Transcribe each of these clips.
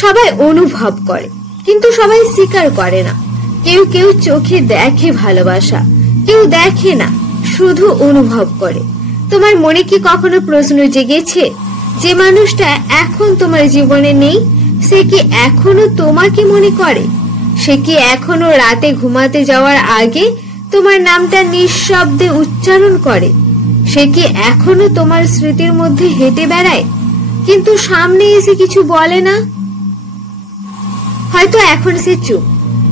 সবাই অনুভব করে, কিন্তু সবাই স্বীকার করে না। কেউ কেউ চোখে দেখে ভালোবাসা, কেউ দেখে না, শুধু অনুভব করে। তোমার মনে কি কখনো প্রশ্ন জেগেছে, যে মানুষটা এখন তোমার জীবনে নেই, সে কি এখনো তোমাকে মনে করে? সে কি এখনো রাতে ঘুমাতে যাওয়ার আগে তোমার নামটা নিঃশব্দে উচ্চারণ করে? সে কি এখনো তোমার স্মৃতির মধ্যে হেঁটে বেড়ায়, কিন্তু সামনে এসে কিছু বলে না? হয়তো এখন সে চুপ,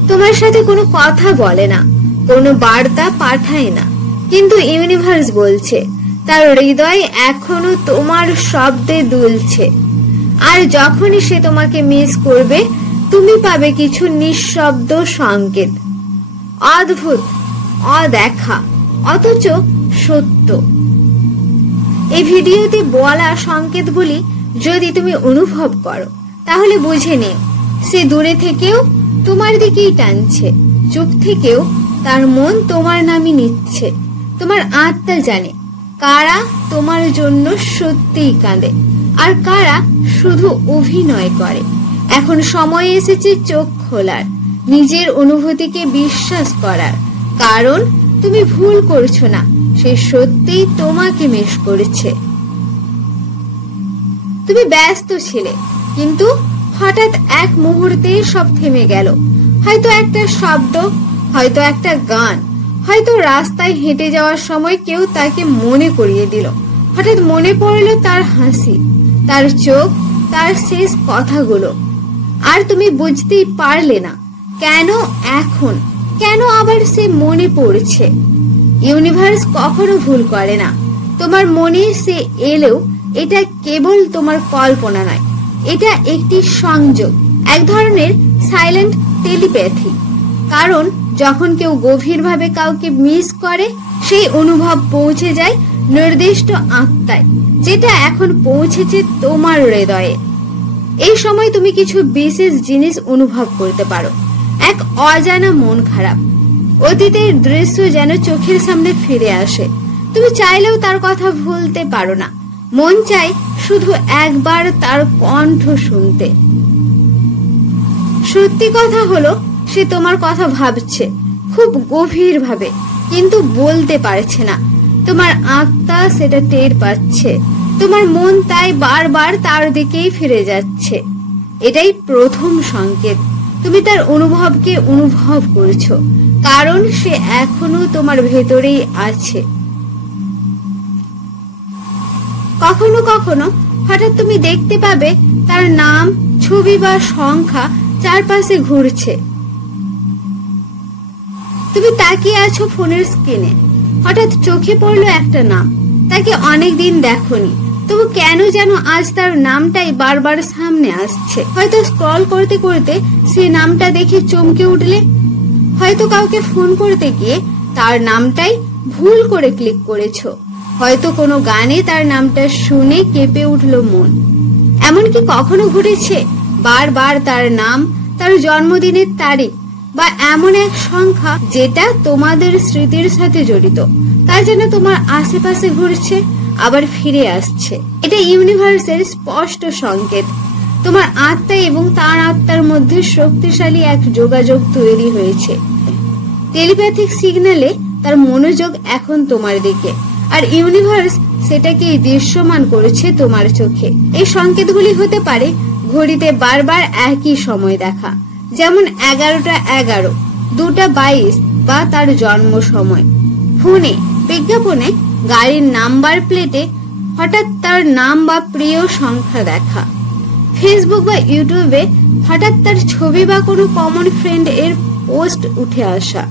তোমার সাথে কোনো কথা বলে না, কোনো বার্তা পাঠায় না, কিন্তু ইউনিভার্স বলছে তার হৃদয় এখনো তোমার শব্দে দুলছে। আর যখনই সে তোমাকে মিস করবে, তুমি পাবে কিছু নিঃশব্দ সংকেত, অদ্ভুত, অদেখা, অথচ সত্য। এই ভিডিওতে বলা সংকেতগুলি যদি তুমি অনুভব করো, তাহলে বুঝে নিও সে দূরে থেকেও তোমার দিকেই টানছে, চুপ থেকেও তার মন তোমার নামই নিচ্ছে। তোমার আত্মা জানে কারা তোমার জন্য সত্যিই কাঁদে, আর কারা শুধু অভিনয় করে। এখন সময় এসেছে চোখ খোলার, নিজের অনুভূতিকে বিশ্বাস করার, কারণ তুমি ভুল করছো না, সে সত্যিই তোমাকে মিস করেছে। তুমি ব্যস্ত ছিলে, কিন্তু হঠাৎ এক মুহূর্তে সব থেমে গেল। হয়তো একটা শব্দ, হয়তো একটা গান, হয়তো রাস্তায় হেঁটে যাওয়ার সময় কেউ তাকে মনে করিয়ে দিল। হঠাৎ মনে পড়লো তার হাসি, তার চোখ, তার শেষ কথাগুলো। আর তুমি বুঝতেই পারলে না কেন এখন, কেন আবার সে মনে পড়ছে। ইউনিভার্স কখনো ভুল করে না। তোমার মনে সে এলেও এটা কেবল তোমার কল্পনা নয়, এটা একটি সংযোগ, এক ধরনের সাইলেন্ট টেলিপ্যাথি। কারণ যখন কেউ গভীরভাবে কাউকে মিস করে, সেই অনুভব পৌঁছে যায় নির্দিষ্ট আত্মায়, যেটা এখন পৌঁছেছে তোমার হৃদয়ে। এই সময় তুমি কিছু বিশেষ জিনিস অনুভব করতে পারো। এক অজানা মন খারাপ, অতীতের দৃশ্য যেন চোখের সামনে ফিরে আসে। তুমি চাইলেও তার কথা ভুলতে পারো না। মন চায় শুধু একবার তার কণ্ঠ শুনতে। সত্যি কথা হলো, সে তোমার কথা ভাবছে খুব গভীরভাবে, কিন্তু বলতে পারছে না। তোমার আত্মা সেটা টের পাচ্ছে। তোমার মন তাই বারবার তার দিকেই ফিরে যাচ্ছে। এটাই প্রথম সংকেত, তুমি তার অনুভবকে অনুভব করছো, কারণ সে এখনো তোমার ভেতরেই আছে। কখনো কখনো হঠাৎ তুমি দেখতে পাবে তার নাম, ছবি বা সংখ্যা চারপাশে ঘুরছে। তুমি তাকিয়ে আছো ফোনের স্ক্রিনে, হঠাৎ চোখে পড়লো একটা নাম। তাকে অনেকদিন দেখোনি, তবু কেন যেন আজ তার নামটাই বারবার সামনে আসছে। হয়তো স্ক্রল করতে করতে সেই নামটা দেখে চমকে উঠলে, হয়তো কাউকে ফোন করতে গিয়ে তার নামটাই ভুল করে ক্লিক করেছো, হয়তো কোনো গানে তার নামটা শুনে কেঁপে উঠলো মন। এমনকি কখনো ঘটেছে বারবার তার নাম, তার জন্মদিনের তারিখ বা এমন এক সংখ্যা যেটা তোমাদের স্মৃতির সাথে জড়িত, তা যেন তোমার আশেপাশে ঘুরছে, আবার ফিরে আসছে। এটা ইউনিভার্সের স্পষ্ট সংকেত। তোমার আত্মা এবং তার আত্মার মধ্যে শক্তিশালী এক যোগাযোগ তৈরি হয়েছে। টেলিপ্যাথিক সিগন্যালে তার মনোযোগ এখন তোমার দিকে, আর ইউনিভার্স সেটাকে দৃশ্যমান করেছে তোমার চোখে। এই সংকেতগুলি হতে পারে ঘড়িতে বারবার একই সময় দেখা, যেমন 11টা 11, 2টা 22 বা তার জন্ম সময়। ফোনে, বিজ্ঞাপনে, গাড়ির নাম্বার প্লেটে হঠাৎ তার নাম বা প্রিয় সংখ্যা দেখা। ফেসবুক বা ইউটিউবে হঠাৎ তার ছবি বা কোনো কমন ফ্রেন্ড এর পোস্ট উঠে আসা।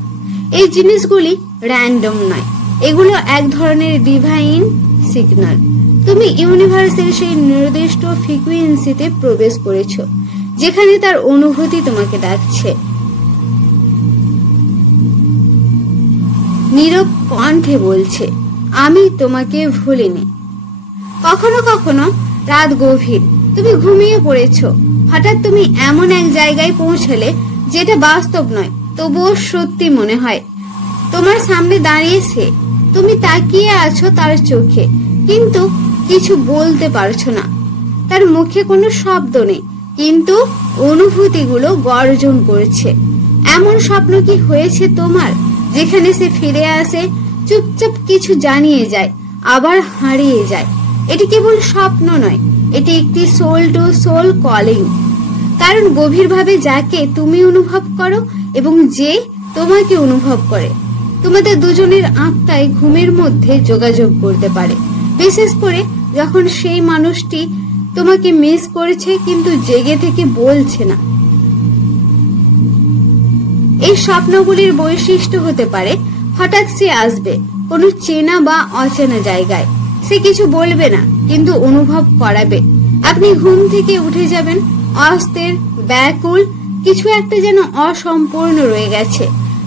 এই জিনিসগুলি র্যান্ডম নয়, এগুলো এক ধরনের ডিভাইন সিগন্যাল। তুমি ইউনিভার্সের সেই নির্দিষ্ট ফ্রিকোয়েন্সিতে প্রবেশ করেছো, যেখানে তার অনুভূতি তোমাকে ডাকছে। নীরব কণ্ঠে বলছে, আমি তোমাকে ভুলিনি। কখনো কখনো রাত গভীর, তুমি ঘুমিয়ে পড়েছো, হঠাৎ তুমি এমন এক জায়গায় পৌঁছলে যেটা বাস্তব নয়, তবুও সত্যি মনে হয়। তোমার সামনে দাঁড়িয়েছে, তুমি তাকিয়ে আছো তার চোখে, কিন্তু কিছু বলতে পারছো না। তার মুখে কোনো শব্দ নেই, কিন্তু অনুভূতিগুলো গর্জন করছে। এমন স্বপ্ন কি হয়েছে তোমার, যেখানে সে ফিরে আসে, চুপচাপ কিছু জানিয়ে যায়, আবার হারিয়ে যায়? এটি কেবল স্বপ্ন নয়, এটি একটি সোল টু সোল কলিং। কারণ গভীরভাবে যাকে তুমি অনুভব করো এবং যে তোমাকে অনুভব করে, তোমাদের দুজনের আত্মায় ঘুমের মধ্যে যোগাযোগ করতে পারে। বিশেষ করে যখন সেই মানুষটি তোমাকে মিস করেছে কিন্তু জেগে থেকে বলছে না। এই স্বপ্নগুলির বৈশিষ্ট্য হতে পারে, হঠাৎ সে আসবে কোনো চেনা বা অচেনা জায়গায়। সে কিছু বলবে না, কিন্তু অনুভব করাবে। আপনি ঘুম থেকে উঠে যাবেন অস্থির, ব্যাকুল, কিছু একটা যেন অসম্পূর্ণ রয়ে গেছে।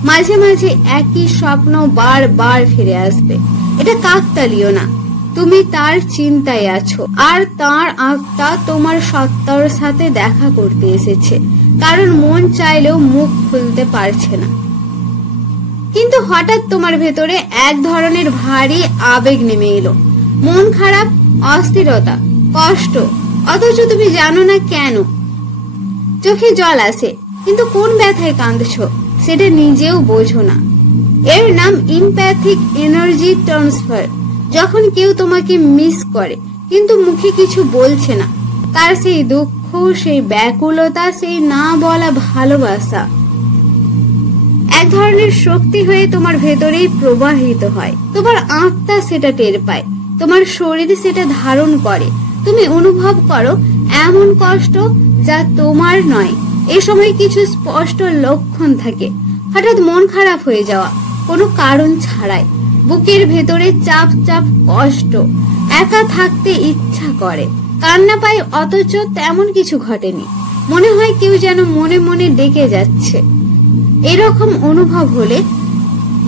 মাঝে মাঝে একই স্বপ্ন বারবার ফিরে আসবে। এটা কাকতালীয় না, তুমি তার চিন্তায় আছো, আর তার আত্মা তোমার সত্তার সাথে দেখা করতে এসেছে, কারণ মন চাইলেও মুখ খুলতে পারছে না। কিন্তু হঠাৎ তোমার ভেতরে এক ধরনের ভারী আবেগ নেমে এলো, মন খারাপ, অস্থিরতা, কষ্ট, অথচ তুমি জানো না কেন। চোখে জল আসে, কিন্তু কোন ব্যথায় কাঁদছো সেটা নিজেও বোঝো না। এর নাম ইমপ্যাথিক এনার্জি ট্রান্সফার। যখন কেউ তোমাকে মিস করে কিন্তু মুখে কিছু বলছে না, তার সেই দুঃখ, সেই ব্যাকুলতা, সেই না বলা ভালোবাসা এক ধরনের শক্তি হয়ে তোমার ভেতরেই প্রবাহিত হয়। তোমার আত্মা সেটা টের পায়, তোমার শরীর সেটা ধারণ করে। তুমি অনুভব করো এমন কষ্ট যা তোমার নয়। এই সময় কিছু স্পষ্ট লক্ষণ থাকে। হঠাৎ মন খারাপ হয়ে যাওয়া কোনো কারণ ছাড়াই, বুকের ভেতরে চাপ চাপ কষ্ট, একা থাকতে ইচ্ছা করে, কান্না পায় অথচ তেমন কিছু ঘটেনি। মনে হয় কেউ যেন মনে মনে ডেকে যাচ্ছে। এরকম অনুভব হলে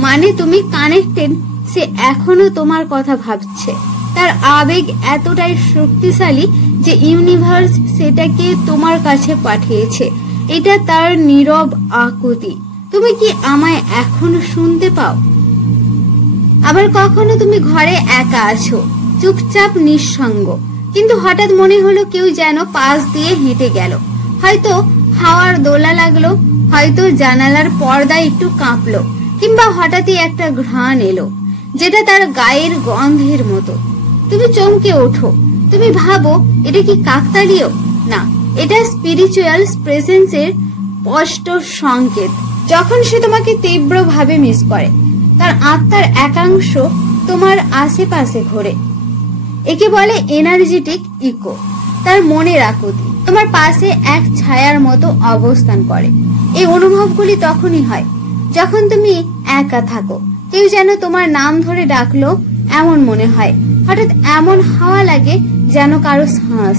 মানে তুমি কানেক্টেড, সে এখনো তোমার কথা ভাবছে। তার আবেগ এতটাই শক্তিশালী যে ইউনিভার্স সেটাকে তোমার কাছে পাঠিয়েছে। এটা তার নীরব আকুতি। তুমি কি আমায় এখনো শুনতে পাও? আবার কখনো তুমি ঘরে একা আছো, চুপচাপ, নিঃসঙ্গ, কিন্তু হঠাৎ মনে হলো কেউ যেন পাশ দিয়ে হেঁটে গেল। হয়তো হাওয়ার দোলা লাগলো, হয়তো জানালার পর্দা একটু কাঁপলো, কিংবা হঠাৎই একটা ঘ্রাণ এলো যেটা তার গায়ের গন্ধের মতো। তুমি চমকে ওঠো। তুমি ভাবো এটা কি কাকতালীয়? না, এটা স্পিরিচুয়াল প্রেজেন্সের স্পষ্ট সংকেত। যখন সে তোমাকে তীব্রভাবে মিস করে, তার আত্মার একাংশ তোমার আশেপাশে ঘোরে। একে বলে এনার্জেটিক ইকো। তার মনের আকুতি তোমার পাশে এক ছায়ার মতো অবস্থান করে। এই অনুভবগুলি তখনই হয় যখন তুমি একা থাকো। কেউ যেন তোমার নাম ধরে ডাকলো এমন মনে হয়। হঠাৎ এমন হাওয়া লাগে যেন কারো শ্বাস,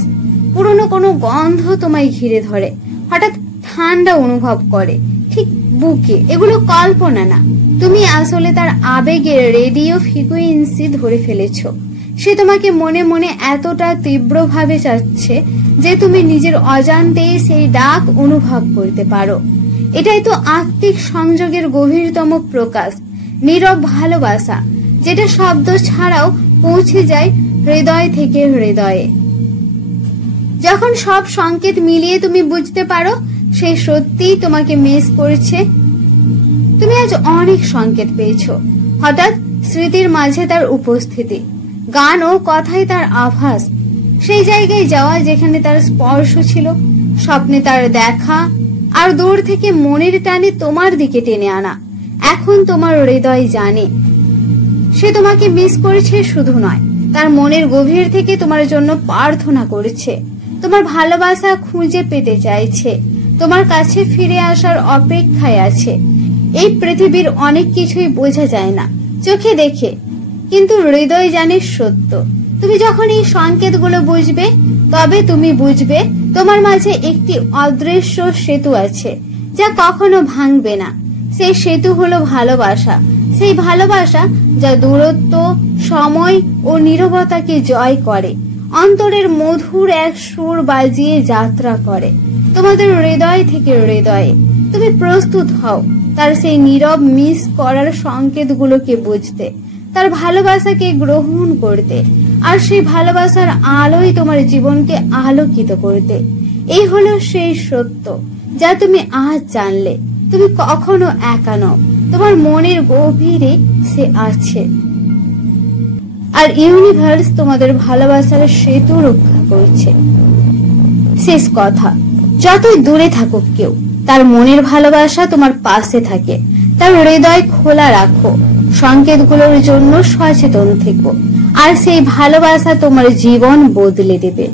পুরনো কোনো গন্ধ তোমায় ঘিরে ধরে। হঠাৎ ঠান্ডা অনুভব করে ঠিক বুকে। এগুলো কল্পনা না, তুমি আসলে তার আবেগের রেডিও ফ্রিকোয়েন্সি ধরে ফেলেছো। সে তোমাকে মনে মনে এতটা তীব্রভাবে চাচ্ছে যে তুমি নিজের অজান্তেই সেই ডাক অনুভব করতে পারো। এটাই তো আত্মিক সংযোগের গভীরতম প্রকাশ, নীরব ভালোবাসা, যেটা শব্দ ছাড়াও পৌঁছে যায় হৃদয় থেকে হৃদয়ে। যখন সব সংকেত মিলিয়ে তুমি বুঝতে পারো সে সত্যিই তোমাকে মিস করছে। তুমি আজ অনেক সংকেত পেয়েছো। হঠাৎ স্মৃতির মাঝে তার উপস্থিতি, গান ও কথায় তার আভাস, সেই জায়গায় যাওয়া যেখানে তার স্পর্শ ছিল, স্বপ্নে তার দেখা, আর দূর থেকে মনের টানে তোমার দিকে টেনে আনা। এখন তোমার হৃদয় জানে সে তোমাকে মিস করেছে, শুধু নয়, তার মনের গভীর থেকে তোমার জন্য প্রার্থনা করেছে, তোমার ভালোবাসা খুঁজে পেতে চাইছে, তোমার কাছে ফিরে আসার অপেক্ষায় আছে। এই পৃথিবীর অনেক কিছুই বোঝা যায় না চোখে দেখে, কিন্তু হৃদয় জানে সত্য। তুমি যখন এই সংকেতগুলো বুঝবে, তবে তুমি বুঝবে তোমার মাঝে একটি অদৃশ্য সেতু আছে যা কখনো ভাঙবে না। সেই সেতু হলো ভালোবাসা, সেই ভালোবাসা যা দূরত্ব, সময় ও নীরবতাকে জয় করে, অন্তরের মধুর এক সুর বাজিয়ে যাত্রা করে তোমাদের হৃদয় থেকে হৃদয়ে। তুমি প্রস্তুত হও তার সেই নীরব মিস করার সংকেতগুলোকে বুঝতে, তার ভালোবাসাকে গ্রহণ করতে, আর সেই ভালোবাসার আলোই তোমার জীবনকে আলোকিত করতে। এই হলো সেই সত্য যা তুমি আজ জানলে। তুমি কখনো একা নও, তোমার মনের গভীরে সে আছে। আর ইউনিভার্স তোমাদের ভালোবাসার সেতু রক্ষা করছে। শেষ কথা, যতই দূরে থাকুক কেউ, তার মনের ভালোবাসা তোমার পাশে থাকে। তার হৃদয় খোলা রাখো, সংকেতগুলোর জন্য সচেতন থেকো, আর সেই ভালোবাসা তোমার জীবন বদলে দেবে।